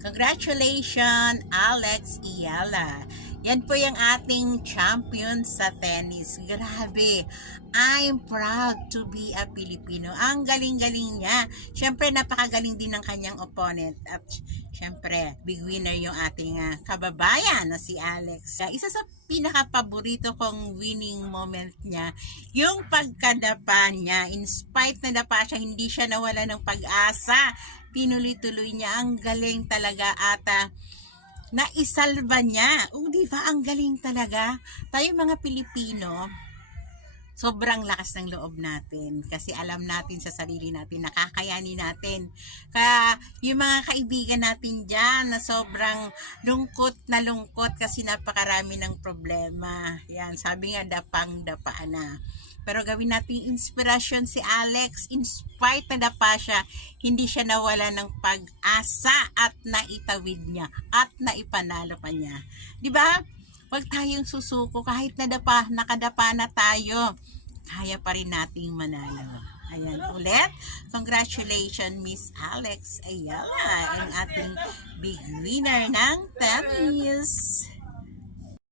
Congratulations, Alex Iyala. Yan po yung ating champion sa tennis. Grabe. I'm proud to be a Filipino. Ang galing-galing niya. Siyempre, napakagaling din ng kanyang opponent. At siyempre, big winner yung ating kababayan na si Alex. Isa sa pinaka-paborito kong winning moment niya, yung pagkadapa niya. In spite na dapa siya, hindi siya nawala ng pag-asa. Tinuloy-tuloy niya. Ang galing talaga ata. Naisalba niya. Di ba? Ang galing talaga. Tayo mga Pilipino, sobrang lakas ng loob natin. Kasi alam natin sa sarili natin, nakakayanin natin. Kaya yung mga kaibigan natin dyan na sobrang lungkot kasi napakarami ng problema. Yan, sabi nga, dapang-dapa na. Pero gawin natin inspirasyon si Alex. In spite na dapa siya, hindi siya nawala ng pag-asa at naitawid niya at naipanalo pa niya. Diba? Huwag tayong susuko kahit nakadapa na tayo. Kaya pa rin nating manalo. Ayan, ulit. Congratulations, Miss Alex Ayala, ang ating big winner ng tennis.